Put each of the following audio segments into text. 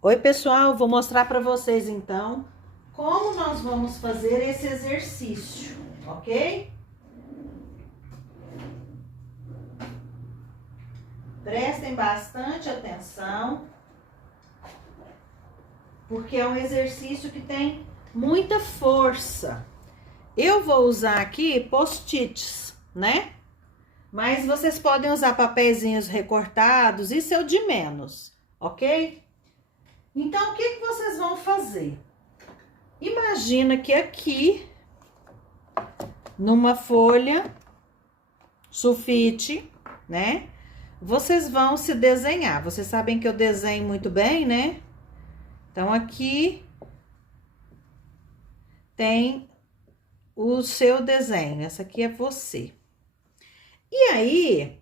Oi, pessoal, vou mostrar para vocês então como nós vamos fazer esse exercício, ok? Prestem bastante atenção, porque é um exercício que tem muita força. Eu vou usar aqui post-its, né? Mas vocês podem usar papeizinhos recortados, isso é o de menos, ok? Então, o que vocês vão fazer? Imagina que aqui, numa folha sulfite, né? Vocês vão se desenhar. Vocês sabem que eu desenho muito bem, né? Então, aqui tem o seu desenho. Essa aqui é você. E aí,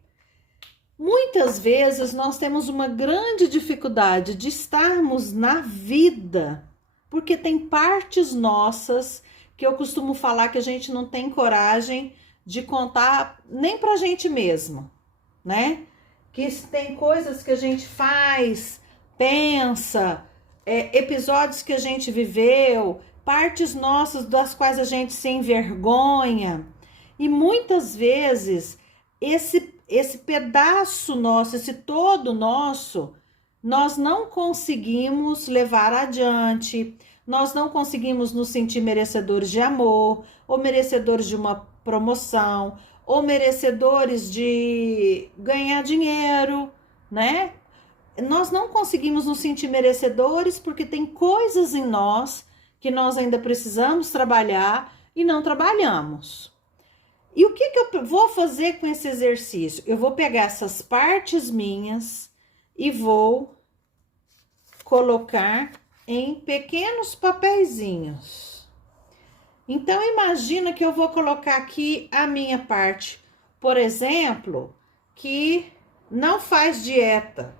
muitas vezes nós temos uma grande dificuldade de estarmos na vida, porque tem partes nossas que eu costumo falar que a gente não tem coragem de contar nem pra gente mesma, né? Que tem coisas que a gente faz, pensa, episódios que a gente viveu, partes nossas das quais a gente se envergonha. E muitas vezes esse pedaço nosso, esse todo nosso, nós não conseguimos levar adiante, nós não conseguimos nos sentir merecedores de amor, ou merecedores de uma promoção, ou merecedores de ganhar dinheiro, né? Nós não conseguimos nos sentir merecedores porque tem coisas em nós que nós ainda precisamos trabalhar e não trabalhamos. E o que eu vou fazer com esse exercício? Eu vou pegar essas partes minhas e vou colocar em pequenos papeizinhos. Então, imagina que eu vou colocar aqui a minha parte, por exemplo, que não faz dieta.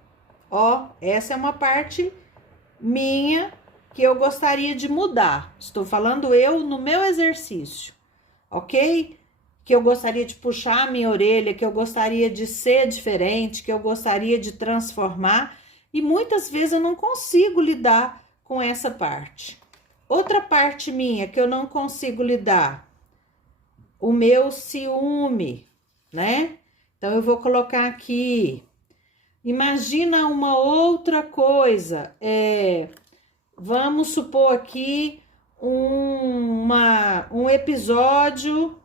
Ó, essa é uma parte minha que eu gostaria de mudar. Estou falando eu no meu exercício, ok? Que eu gostaria de puxar a minha orelha, que eu gostaria de ser diferente, que eu gostaria de transformar, e muitas vezes eu não consigo lidar com essa parte. Outra parte minha que eu não consigo lidar, o meu ciúme, né? Então, eu vou colocar aqui. Imagina uma outra coisa, vamos supor aqui um episódio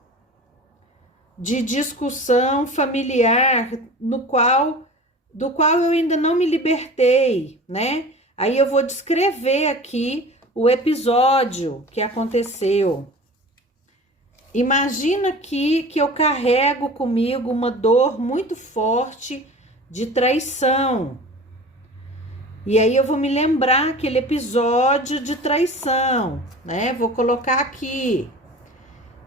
de discussão familiar do qual eu ainda não me libertei, né? Aí eu vou descrever aqui o episódio que aconteceu. Imagina aqui que eu carrego comigo uma dor muito forte de traição. E aí eu vou me lembrar aquele episódio de traição, né? Vou colocar aqui.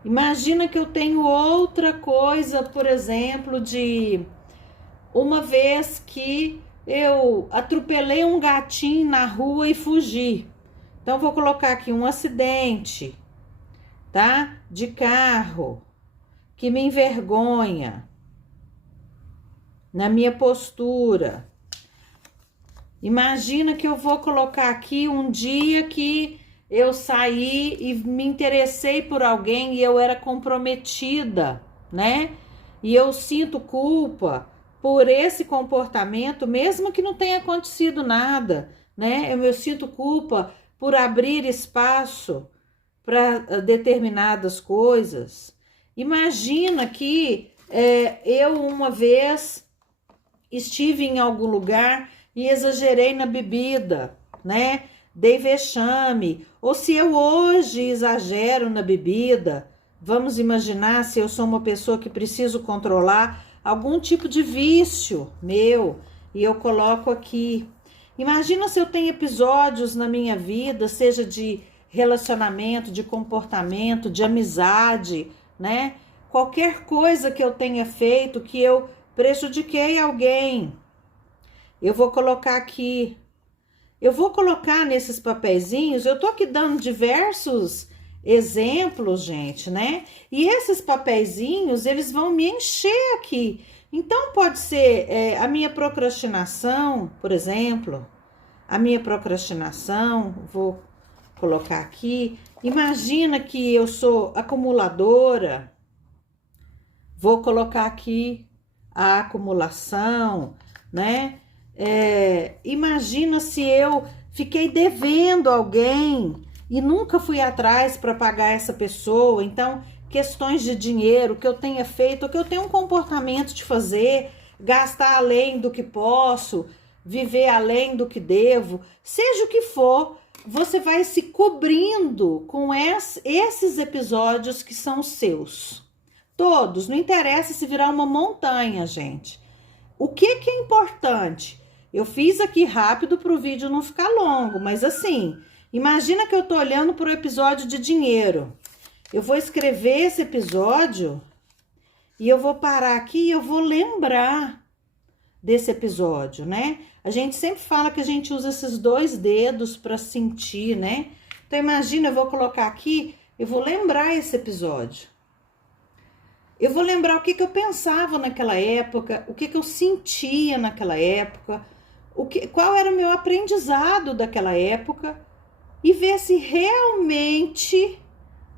Imagina que eu tenho outra coisa, por exemplo, de uma vez que eu atropelei um gatinho na rua e fugi. Então, vou colocar aqui um acidente, tá? De carro, que me envergonha na minha postura. Imagina que eu vou colocar aqui um dia que eu saí e me interessei por alguém e eu era comprometida, né? E eu sinto culpa por esse comportamento, mesmo que não tenha acontecido nada, né? Eu sinto culpa por abrir espaço para determinadas coisas. Imagina que eu uma vez estive em algum lugar e exagerei na bebida, né? Dei vexame. Ou se eu hoje exagero na bebida, vamos imaginar se eu sou uma pessoa que preciso controlar algum tipo de vício meu e eu coloco aqui. Imagina se eu tenho episódios na minha vida, seja de relacionamento, de comportamento, de amizade, né? Qualquer coisa que eu tenha feito que eu prejudiquei alguém, eu vou colocar aqui. Eu vou colocar nesses papeizinhos, eu tô aqui dando diversos exemplos, gente, né? E esses papeizinhos, eles vão me encher aqui. Então, pode ser a minha procrastinação, por exemplo, a minha procrastinação, vou colocar aqui. Imagina que eu sou acumuladora, vou colocar aqui a acumulação, né? Imagina se eu fiquei devendo alguém e nunca fui atrás para pagar essa pessoa. Então, questões de dinheiro que eu tenha feito, ou que eu tenha um comportamento de fazer, gastar além do que posso, viver além do que devo, seja o que for, você vai se cobrindo com esses episódios que são seus. Todos, não interessa se virar uma montanha, gente. O que que é importante? Eu fiz aqui rápido para o vídeo não ficar longo, mas assim, imagina que eu tô olhando para o episódio de dinheiro. Eu vou escrever esse episódio e eu vou parar aqui e eu vou lembrar desse episódio, né? A gente sempre fala que a gente usa esses 2 dedos para sentir, né? Então imagina, eu vou colocar aqui, eu vou lembrar esse episódio. Eu vou lembrar o que eu pensava naquela época, o que eu sentia naquela época, qual era o meu aprendizado daquela época e ver se realmente,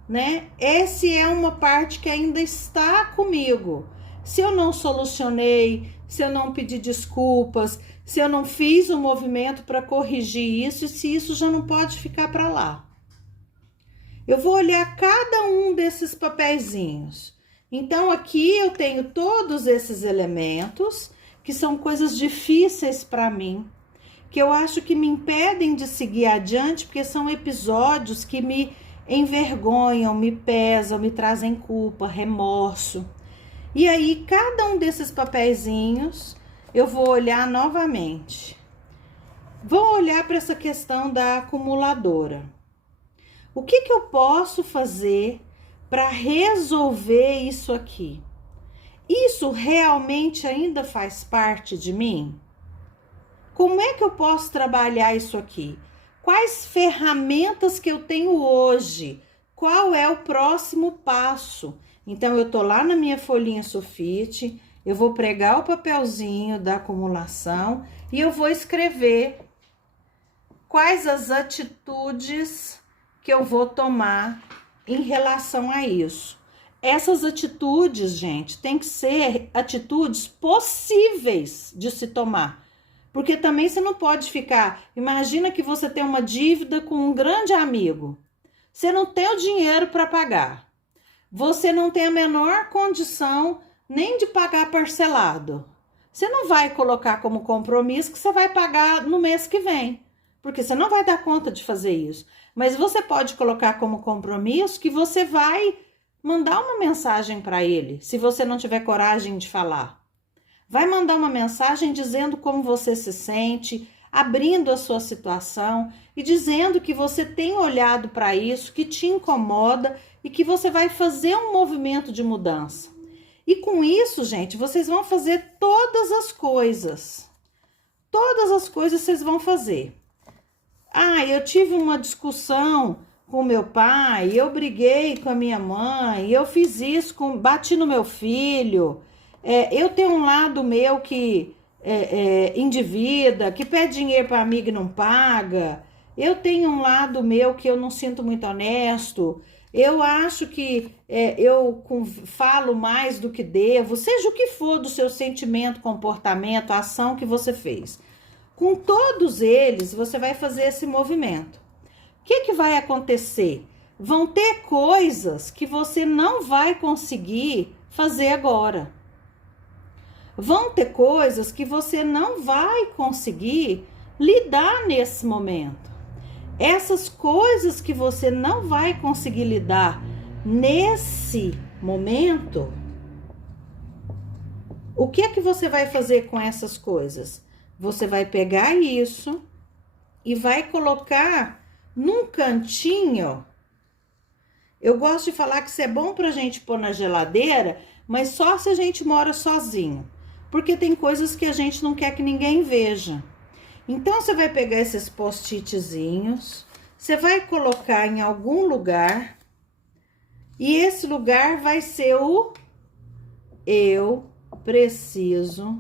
né, essa é uma parte que ainda está comigo. Se eu não solucionei, se eu não pedi desculpas, se eu não fiz um movimento para corrigir isso, e se isso já não pode ficar para lá. Eu vou olhar cada um desses papeizinhos. Então, aqui eu tenho todos esses elementos, que são coisas difíceis para mim, que eu acho que me impedem de seguir adiante, porque são episódios que me envergonham, me pesam, me trazem culpa, remorso. E aí, cada um desses papeizinhos, eu vou olhar novamente. Vou olhar para essa questão da acumuladora. O que eu posso fazer para resolver isso aqui? Isso realmente ainda faz parte de mim? Como é que eu posso trabalhar isso aqui? Quais ferramentas que eu tenho hoje? Qual é o próximo passo? Então, eu tô lá na minha folhinha sulfite, eu vou pregar o papelzinho da acumulação e eu vou escrever quais as atitudes que eu vou tomar em relação a isso. Essas atitudes, gente, tem que ser atitudes possíveis de se tomar. Porque também você não pode ficar... Imagina que você tem uma dívida com um grande amigo. Você não tem o dinheiro para pagar. Você não tem a menor condição nem de pagar parcelado. Você não vai colocar como compromisso que você vai pagar no mês que vem. Porque você não vai dar conta de fazer isso. Mas você pode colocar como compromisso que você vai mandar uma mensagem para ele, se você não tiver coragem de falar. Vai mandar uma mensagem dizendo como você se sente, abrindo a sua situação e dizendo que você tem olhado para isso, que te incomoda e que você vai fazer um movimento de mudança. E com isso, gente, vocês vão fazer todas as coisas. Todas as coisas vocês vão fazer. Eu tive uma discussão com meu pai, eu briguei com a minha mãe, eu fiz isso, bati no meu filho. Eu tenho um lado meu que endivida, que pede dinheiro para amigo e não paga. Eu tenho um lado meu que eu não sinto muito honesto. Eu acho que eu falo mais do que devo, seja o que for do seu sentimento, comportamento, ação que você fez. Com todos eles, você vai fazer esse movimento. O que vai acontecer? Vão ter coisas que você não vai conseguir fazer agora. Vão ter coisas que você não vai conseguir lidar nesse momento. Essas coisas que você não vai conseguir lidar nesse momento, o que é que você vai fazer com essas coisas? Você vai pegar isso e vai colocar num cantinho. Eu gosto de falar que isso é bom pra gente pôr na geladeira, mas só se a gente mora sozinho. Porque tem coisas que a gente não quer que ninguém veja. Então, você vai pegar esses post-itzinhos, você vai colocar em algum lugar, e esse lugar vai ser o eu preciso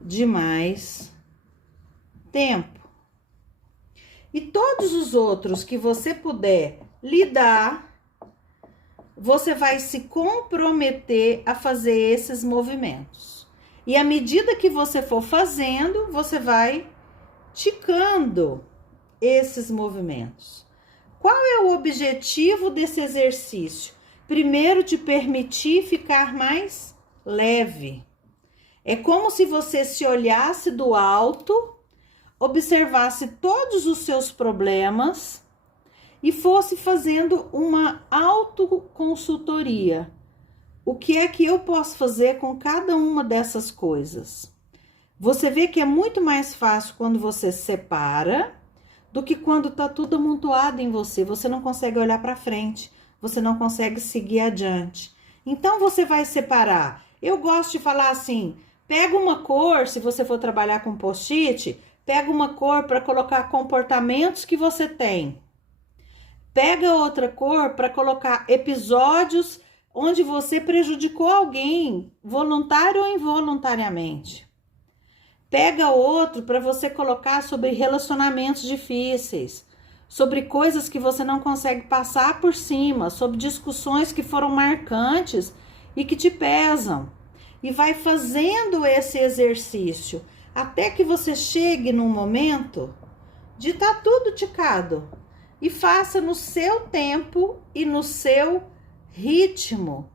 de mais tempo. E todos os outros que você puder lidar, você vai se comprometer a fazer esses movimentos. E à medida que você for fazendo, você vai ticando esses movimentos. Qual é o objetivo desse exercício? Primeiro, te permitir ficar mais leve. É como se você se olhasse do alto, observasse todos os seus problemas e fosse fazendo uma autoconsultoria. O que é que eu posso fazer com cada uma dessas coisas? Você vê que é muito mais fácil quando você separa do que quando tá tudo amontoado em você. Você não consegue olhar para frente, você não consegue seguir adiante. Então você vai separar. Eu gosto de falar assim, pega uma cor, se você for trabalhar com post-it, pega uma cor para colocar comportamentos que você tem. Pega outra cor para colocar episódios onde você prejudicou alguém, voluntário ou involuntariamente. Pega outro para você colocar sobre relacionamentos difíceis, sobre coisas que você não consegue passar por cima, sobre discussões que foram marcantes e que te pesam. E vai fazendo esse exercício até que você chegue num momento de estar tudo ticado. E faça no seu tempo e no seu ritmo.